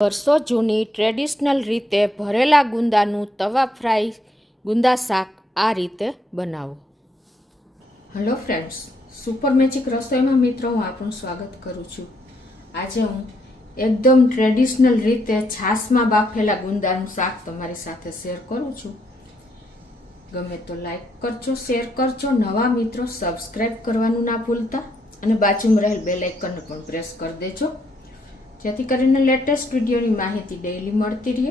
વર્ષો જૂની ટ્રેડિશનલ રીતે ભરેલા ગુંદાનું તવા ફ્રાય ગુંદા શાક આ રીતે બનાવો. હેલો ફ્રેન્ડ્સ, સુપર મેજિક રસોઈમાં મિત્રો હું આપણું સ્વાગત કરું છું. આજે હું એકદમ ટ્રેડિશનલ રીતે છાશમાં બાફેલા ગુંદાનું શાક તમારી સાથે શેર કરું છું. ગમે તો લાઈક કરજો, શેર કરજો, નવા મિત્રો સબસ્ક્રાઈબ કરવાનું ના ભૂલતા અને બાજુમાં રહેલ બેલ આઇકનને પણ પ્રેસ કરી દેજો, જેથી કરીને લેટેસ્ટ વિડીયોની માહિતી ડેઈલી મળતી રહે.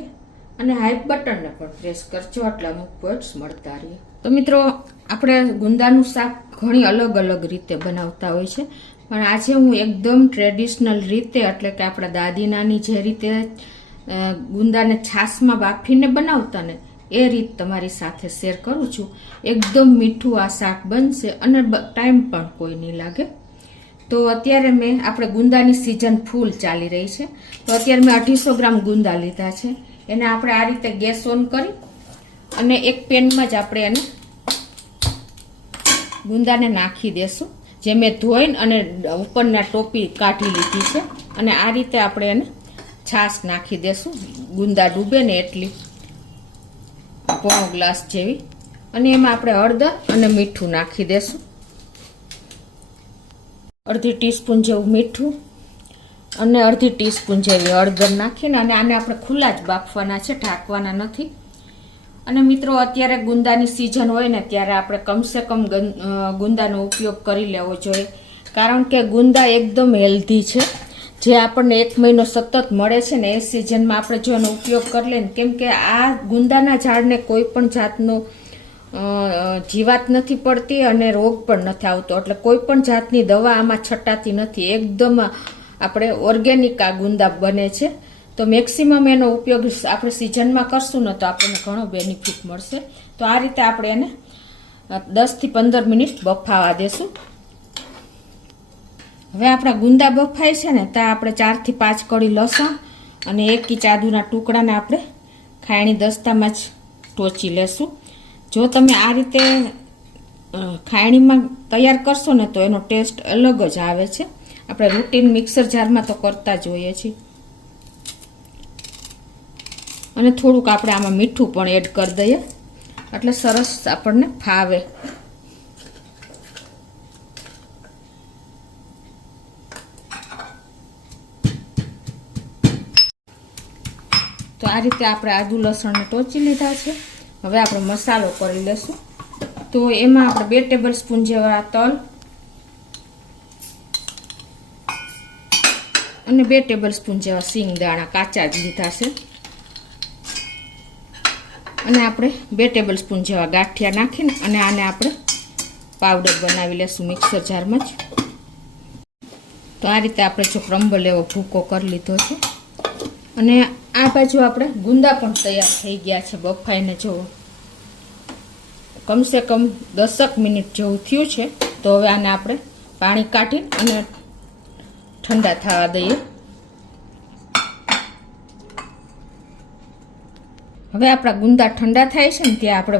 અને હાઈપ બટનને પણ પ્રેસ કરજો, એટલે અમુક પોઈન્ટ્સ મળતા રહે. તો મિત્રો, આપણે ગુંદાનું શાક ઘણી અલગ અલગ રીતે બનાવતા હોય છે, પણ આજે હું એકદમ ટ્રેડિશનલ રીતે, એટલે કે આપણા દાદી નાની જે રીતે ગુંદાને છાશમાં બાફીને બનાવતા ને એ રીત તમારી સાથે શેર કરું છું. એકદમ મીઠું આ શાક બનશે અને ટાઈમ પણ કોઈ નહીં લાગે. તો અત્યારે મેં આપણે ગુંદાની સિઝન ફૂલ ચાલી રહી છે, તો અત્યારે મેં 250 ગ્રામ ગુંદા લીધા છે. એને આપણે આ રીતે ગેસ ઓન કરી અને એક પેનમાં જ આપણે એને ગુંદાને નાખી દેશું, જે મેં ધોઈને અને ઉપરના ટોપી કાઢી લીધી છે. અને આ રીતે આપણે એને છાશ નાખી દેશું, ગુંદા ડૂબે ને એટલી, પોણો ગ્લાસ જેવી. અને એમાં આપણે હળદર અને મીઠું નાખી દેશું, અડધી ટીસ્પૂન જેવું મીઠું અને અડધી ટીસ્પૂન જેવી હળદર નાખીને અને આને આપણે ખુલ્લા જ બાફવાના છે, ઢાંકવાના નથી. અને મિત્રો, અત્યારે ગુંદાની સિઝન હોય ને ત્યારે આપણે કમસે કમ ગુંદાનો ઉપયોગ કરી લેવો જોઈએ, કારણ કે ગુંદા એકદમ હેલ્ધી છે, જે આપણને 1 મહિનો સતત મળે છે ને એ સિઝનમાં આપણે જો એનો ઉપયોગ કરી લઈએ, કેમ કે આ ગુંદાના ઝાડને કોઈ પણ જાતનો જીવાત નથી પડતી અને રોગ પણ નથી આવતો, એટલે કોઈ પણ જાતની દવા આમાં છટાતી નથી. એકદમ આપણે ઓર્ગેનિક આ ગુંદા બને છે. તો મેક્સિમમ એનો ઉપયોગ આપણે સિઝનમાં કરશું ને તો આપણને ઘણો બેનિફિટ મળશે. તો આ રીતે આપણે એને 10 થી 15 મિનિટ બફાવા દેશું. હવે આપણા ગુંદા બફાય છે ને ત્યાં આપણે 4 થી 5 કળી લસણ અને 1 ઇંચ આદુના ટુકડાને આપણે ખાયણી દસ્તામાં જ ટોચી લેશું. જો તમે આ રીતે ખાયણીમાં તૈયાર કરશો ને તો એનો ટેસ્ટ અલગ જ આવે છે. આપણે રૂટીન મિક્સર જારમાં તો કરતા જ હોઈએ છીએ. અને થોડુંક આપણે આમાં મીઠું પણ એડ કરી દઈએ, એટલે સરસ આપણને ફાવે. તો આ રીતે આપણે આદુ લસણને ટોચી લીધા છે. હવે આપણે મસાલો કરી લેશું. તો એમાં આપણે 2 ટેબલ સ્પૂન જેવા તલ અને 2 ટેબલ સ્પૂન જેવા સિંગ દાણા કાચા જ લીધા છે. અને આપણે 2 ટેબલ સ્પૂન જેવા ગાંઠિયા નાખીને અને આને આપણે પાવડર બનાવી લેશું મિક્સર જારમાં જ. તો આ રીતે આપણે જો ક્રમ્બલ એવો ભૂકો કરી લીધો છે. અને આ બાજુ આપણે ગુંદા પણ તૈયાર થઈ ગયા છે બફાઈને. જુઓ, કમસે કમ 10 મિનિટ જેવું થયું છે. તો હવે આને આપણે પાણી કાઢી અને ઠંડા થવા દઈએ. હવે આપણા ગુંદા ઠંડા થાય છે ને ત્યાં આપણે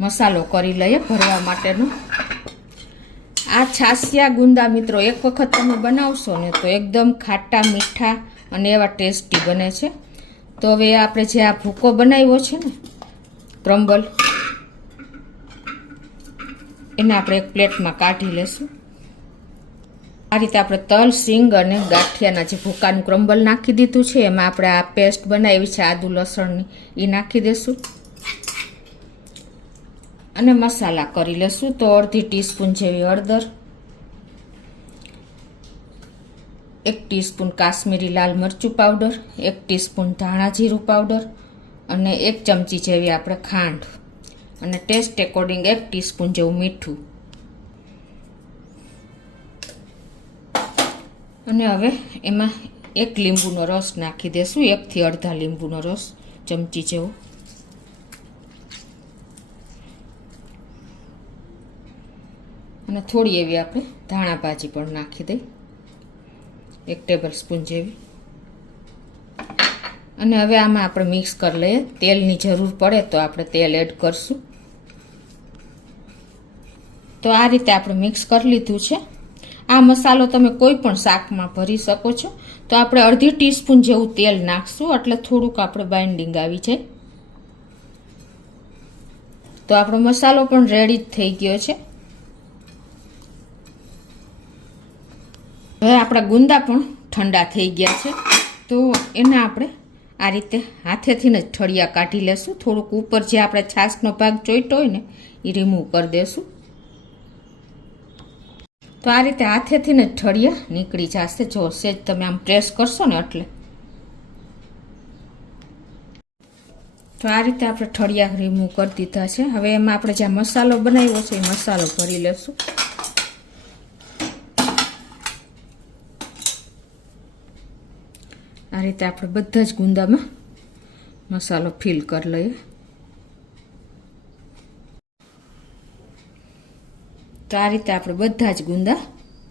મસાલો કરી લઈએ ભરવા માટેનો. આ છાશિયા ગુંદા મિત્રો એક વખત તમે બનાવશો ને તો એકદમ ખાટા મીઠા અને એવા ટેસ્ટી બને છે. તો હવે આપણે જે આ ભૂકો બનાવ્યો છે ને ક્રમ્બલ, એને આપણે એક પ્લેટમાં કાઢી લેશું. આ રીતે આપણે તલ, સિંગ અને ગાંઠિયાના જે ભૂકાનું ક્રમ્બલ નાખી દીધું છે, એમાં આપણે આ પેસ્ટ બનાવી છે આદુ લસણની, એ નાખી દેશું અને મસાલા કરી લેશું. તો અડધી ટીસ્પૂન જેવી હળદર, 1 ટીસ્પૂન કાશ્મીરી લાલ મરચું પાવડર, 1 ટીસ્પૂન ધાણા જીરું પાવડર અને 1 ચમચી જેવી આપણે ખાંડ અને ટેસ્ટ એકોર્ડિંગ 1 ટીસ્પૂન જેવું મીઠું. અને હવે એમાં 1 લીંબુનો રસ નાખી દેશું, 1 થી અડધા લીંબુનો રસ ચમચી જેવો. અને થોડી એવી આપણે ધાણા ભાજી પણ નાખી દઈ, 1 ટેબલ સ્પૂન જેવી. અને હવે આમાં આપણે મિક્સ કરી લઈએ. તેલની જરૂર પડે તો આપણે તેલ એડ કરશું. તો આ રીતે આપણે મિક્સ કરી લીધું છે. આ મસાલો તમે કોઈ પણ શાકમાં ભરી શકો છો. તો આપણે અડધી ટીસ્પૂન જેવું તેલ નાખશું એટલે થોડુંક આપણે બાઇન્ડિંગ આવી જાય. તો આપણો મસાલો પણ રેડી જ થઈ ગયો છે. હવે આપણા ગુંદા પણ ઠંડા થઈ ગયા છે. તો એને આપણે આ રીતે હાથેથી જ ઠળિયા કાઢી લેશું. થોડુંક ઉપર જે આપણે છાશનો ભાગ ચોઈટો હોય ને એ રિમૂવ કરી દેશું. તો આ રીતે હાથેથી જ ઠળિયા નીકળી જશે. જો સેજ તમે આમ પ્રેસ કરશો ને એટલે. તો આ રીતે આપણે ઠળિયા રિમૂવ કરી દીધા છે. હવે એમાં આપણે જ્યાં મસાલો બનાવ્યો છે એ મસાલો ભરી લેશું. આ રીતે આપણે બધા જ ગુંદામાં મસાલો ફિલ કરી લઈએ. તો આ રીતે આપણે બધા જ ગુંદા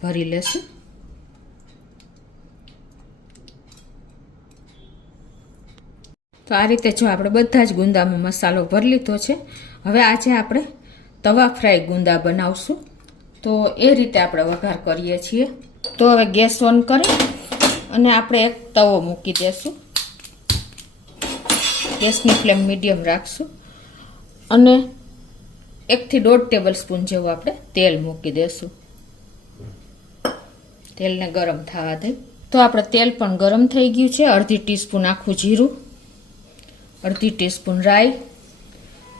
ભરી લેશું. તો આ રીતે જો આપણે બધા જ ગુંદામાં મસાલો ભરી લીધો છે. હવે આજે આપણે તવા ફ્રાય ગુંદા બનાવશું. તો એ રીતે આપણે વઘાર કરીએ છીએ. તો હવે ગેસ ઓન કરી અને આપણે એક તવો મૂકી દેશું. ગેસની ફ્લેમ મીડિયમ રાખશું અને 1 થી 1.5 ટેબલ સ્પૂન જેવું આપણે તેલ મૂકી દેશું. તેલને ગરમ થવા દે. તો આપણે તેલ પણ ગરમ થઈ ગયું છે. અડધી ટીસ્પૂન આખું જીરું, અડધી ટીસ્પૂન રાઈ,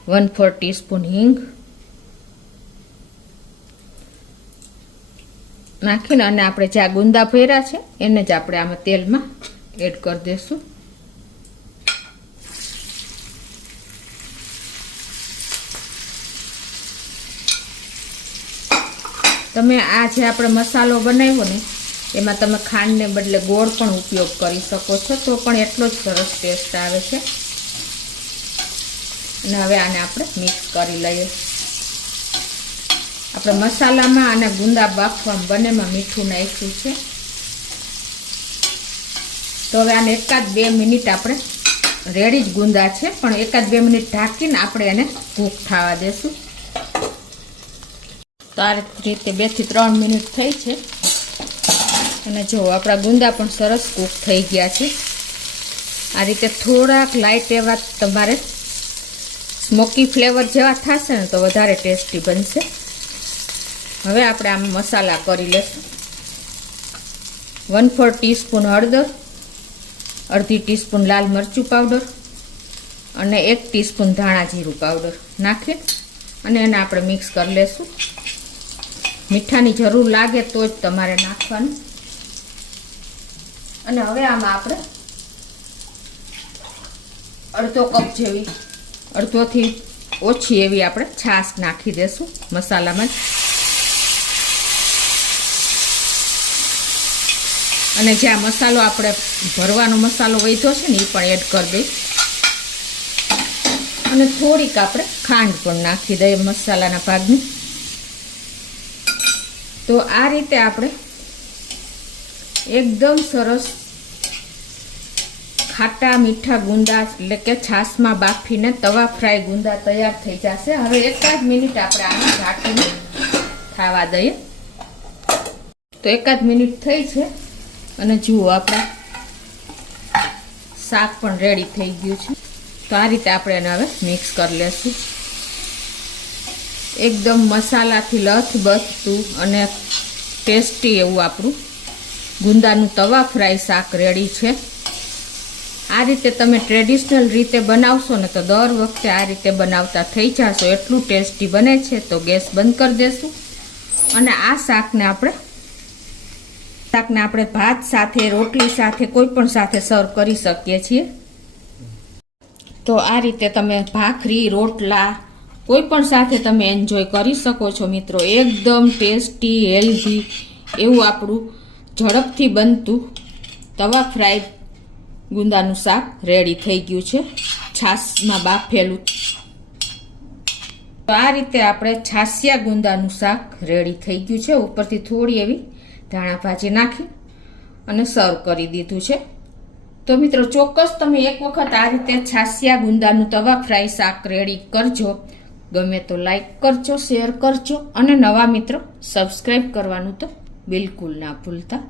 1/4 ટીસ્પૂન હિંગ નાખીને અને આપણે જે ગુંદા ભર્યા છે એને જ આપણે આમાં તેલમાં એડ કરી દઈશું. તમે આ જે આપણે મસાલો બનાવ્યો ને એમાં તમે ખાંડને બદલે ગોળ પણ ઉપયોગ કરી શકો છો. તો પણ એટલો જ સરસ ટેસ્ટ આવે છે. અને હવે આને આપણે મિક્સ કરી લઈએ. આપણે મસાલામાં અને ગુંદા બાફવામાં બંનેમાં મીઠું નાખ્યું છે. તો હવે આને 1-2 મિનિટ આપણે રેડી જ ગુંદા છે પણ 1-2 મિનિટ ઢાંકીને આપણે એને કૂક થવા દેશું. તો આ રીતે 2 થી 3 મિનિટ થઈ છે અને જો આપણા ગુંદા પણ સરસ કૂક થઈ ગયા છે. આ રીતે થોડાક લાઇટ એવા તમારે સ્મોકી ફ્લેવર જેવા થશે ને તો વધારે ટેસ્ટી બનશે. હવે આપણે આમ મસાલા કરી લઈશું. 1/4 ટીસ્પૂન હળદર, અડધી ટીસ્પૂન લાલ મરચું પાવડર અને 1 ટીસ્પૂન ધાણા જીરું પાવડર નાખી અને એને આપણે મિક્સ કરી લઈશું. મીઠાની જરૂર લાગે તો જ તમારે નાખવાનું. અને હવે આમાં આપણે અડધો કપ જેવી, અડધોથી ઓછી એવી આપણે છાશ નાખી દઈશું મસાલામાં. અને જ્યાં મસાલો આપણે ભરવાનો મસાલો વધ્યો છે ને એ પણ એડ કરી દઈ. અને થોડીક આપણે ખાંડ પણ નાખી દઈએ મસાલાના ભાગની. તો આ રીતે આપણે એકદમ સરસ ખાટા મીઠા ગુંદા એટલે કે છાશમાં બાફીને તવા ફ્રાય ગુંદા તૈયાર થઈ જશે. હવે 1 મિનિટ આપણે આને ઢાંકીને ખાવા દઈએ. તો 1 મિનિટ થઈ છે અને જુઓ આપણા શાક પણ રેડી થઈ ગયું છે. તો આ રીતે આપણે એને હવે મિક્સ કરી લેશું. એકદમ મસાલાથી લથબથતું અને ટેસ્ટી એવું આપણું ગુંદાનું તવા ફ્રાય શાક રેડી છે. આ રીતે તમે ટ્રેડિશનલ રીતે બનાવશો ને તો દર વખતે આ રીતે બનાવતા થઈ જશો. એટલું ટેસ્ટી બને છે. તો ગેસ બંધ કરી દેશું અને આ શાકને આપણે ભાત સાથે, રોટલી સાથે, કોઈ પણ સાથે સર્વ કરી શકીએ છીએ. તો આ રીતે તમે ભાખરી, રોટલા કોઈ પણ સાથે તમે એન્જોય કરી શકો છો મિત્રો. એકદમ ટેસ્ટી, હેલ્ધી એવું આપણું ઝડપથી બનતું તવા ફ્રાય ગુંદાનું શાક રેડી થઈ ગયું છે, છાશમાં બાફેલું. તો આ રીતે આપણે છાશિયા ગુંદાનું શાક રેડી થઈ ગયું છે. ઉપરથી થોડી એવી ધાણા ભાજી નાખી અને સર્વ કરી દીધું છે. તો મિત્રો ચોક્કસ તમે એક વખત આ રીતે છાશિયા ગુંદાનું તવા ફ્રાય શાક રેડી કરજો. ગમે તો લાઈક કરજો, શેર કરજો અને નવા મિત્રો સબસ્ક્રાઈબ કરવાનું તો બિલકુલ ના ભૂલતા.